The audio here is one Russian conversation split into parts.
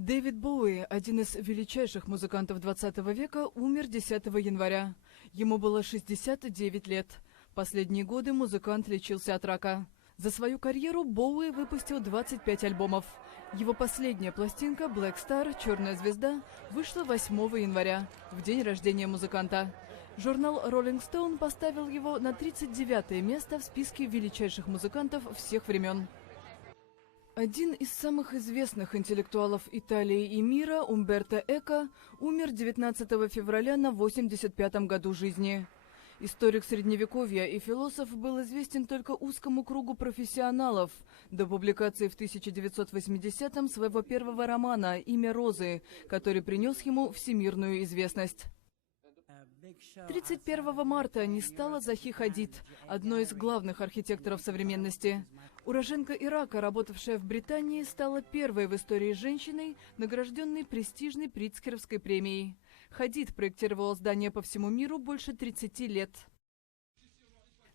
Дэвид Боуи, один из величайших музыкантов 20 века, умер 10 января. Ему было 69 лет. Последние годы музыкант лечился от рака. За свою карьеру Боуи выпустил 25 альбомов. Его последняя пластинка «Black Star» «Черная звезда» вышла 8 января, в день рождения музыканта. Журнал Rolling Stone поставил его на 39-е место в списке величайших музыкантов всех времен. Один из самых известных интеллектуалов Италии и мира, Умберто Эко, умер 19 февраля на 85-м году жизни. Историк Средневековья и философ был известен только узкому кругу профессионалов до публикации в 1980-м своего первого романа «Имя Розы», который принес ему всемирную известность. 31 марта не стала Захи Хадид, одной из главных архитекторов современности. Уроженка Ирака, работавшая в Британии, стала первой в истории женщиной, награжденной престижной Притцкеровской премией. Хадид проектировала здания по всему миру больше 30 лет.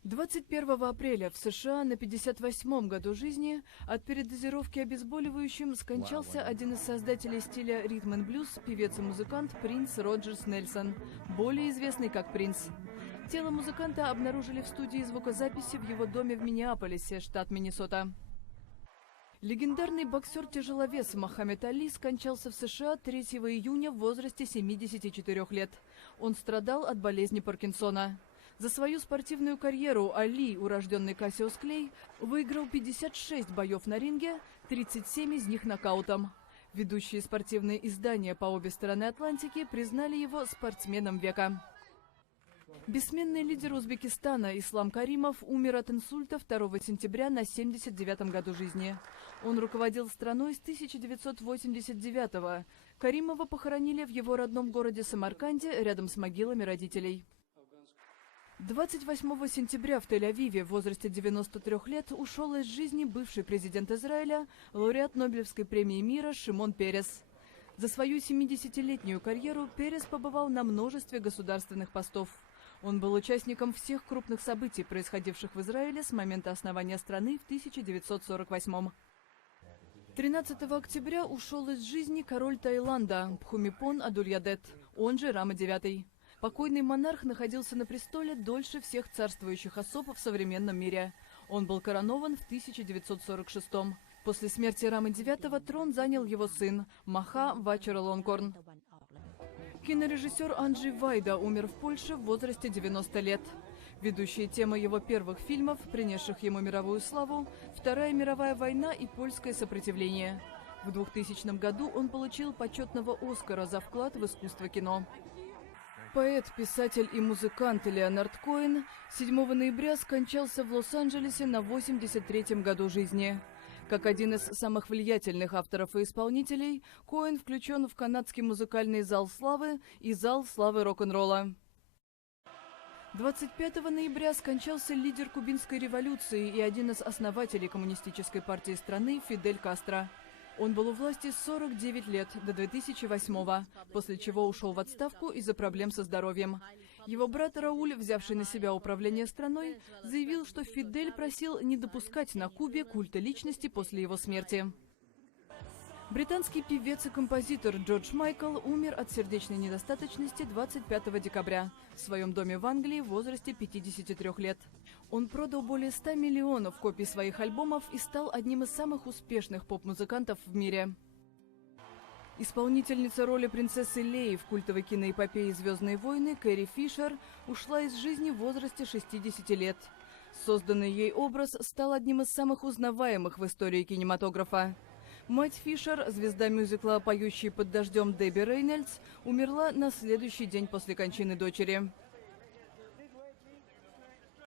21 апреля в США на 58-м году жизни от передозировки обезболивающим скончался один из создателей стиля ритм-н-блюз, певец и музыкант Принц Роджерс Нельсон, более известный как Принц. Тело музыканта обнаружили в студии звукозаписи в его доме в Миннеаполисе, штат Миннесота. Легендарный боксер-тяжеловес Мохаммед Али скончался в США 3 июня в возрасте 74 лет. Он страдал от болезни Паркинсона. За свою спортивную карьеру Али, урожденный Кассиус Клей, выиграл 56 боев на ринге, 37 из них нокаутом. Ведущие спортивные издания по обе стороны Атлантики признали его спортсменом века. Бессменный лидер Узбекистана Ислам Каримов умер от инсульта 2 сентября на 79-м году жизни. Он руководил страной с 1989-го. Каримова похоронили в его родном городе Самарканде, рядом с могилами родителей. 28 сентября в Тель-Авиве в возрасте 93 лет ушел из жизни бывший президент Израиля, лауреат Нобелевской премии мира Шимон Перес. За свою 70-летнюю карьеру Перес побывал на множестве государственных постов. Он был участником всех крупных событий, происходивших в Израиле с момента основания страны в 1948-м. 13 октября ушел из жизни король Таиланда Бхумипон Адульядет, он же Рама IX. Покойный монарх находился на престоле дольше всех царствующих особ в современном мире. Он был коронован в 1946-м. После смерти Рамы IX трон занял его сын Маха Вачаралонгкорн. Кинорежиссер Анджей Вайда умер в Польше в возрасте 90 лет. Ведущие темы его первых фильмов, принесших ему мировую славу, Вторая мировая война и польское сопротивление. В 2000 году он получил почетного Оскара за вклад в искусство кино. Поэт, писатель и музыкант Леонард Коэн 7 ноября скончался в Лос-Анджелесе на 83-м году жизни. Как один из самых влиятельных авторов и исполнителей, Коэн включен в канадский музыкальный зал славы и зал славы рок-н-ролла. 25 ноября скончался лидер кубинской революции и один из основателей коммунистической партии страны Фидель Кастро. Он был у власти 49 лет, до 2008-го, после чего ушел в отставку из-за проблем со здоровьем. Его брат Рауль, взявший на себя управление страной, заявил, что Фидель просил не допускать на Кубе культа личности после его смерти. Британский певец и композитор Джордж Майкл умер от сердечной недостаточности 25 декабря в своем доме в Англии в возрасте 53 лет. Он продал более 100 миллионов копий своих альбомов и стал одним из самых успешных поп-музыкантов в мире. Исполнительница роли принцессы Леи в культовой киноэпопее «Звездные войны» Кэрри Фишер ушла из жизни в возрасте 60 лет. Созданный ей образ стал одним из самых узнаваемых в истории кинематографа. Мать Фишер, звезда мюзикла «Поющие под дождем» Дебби Рейнольдс, умерла на следующий день после кончины дочери.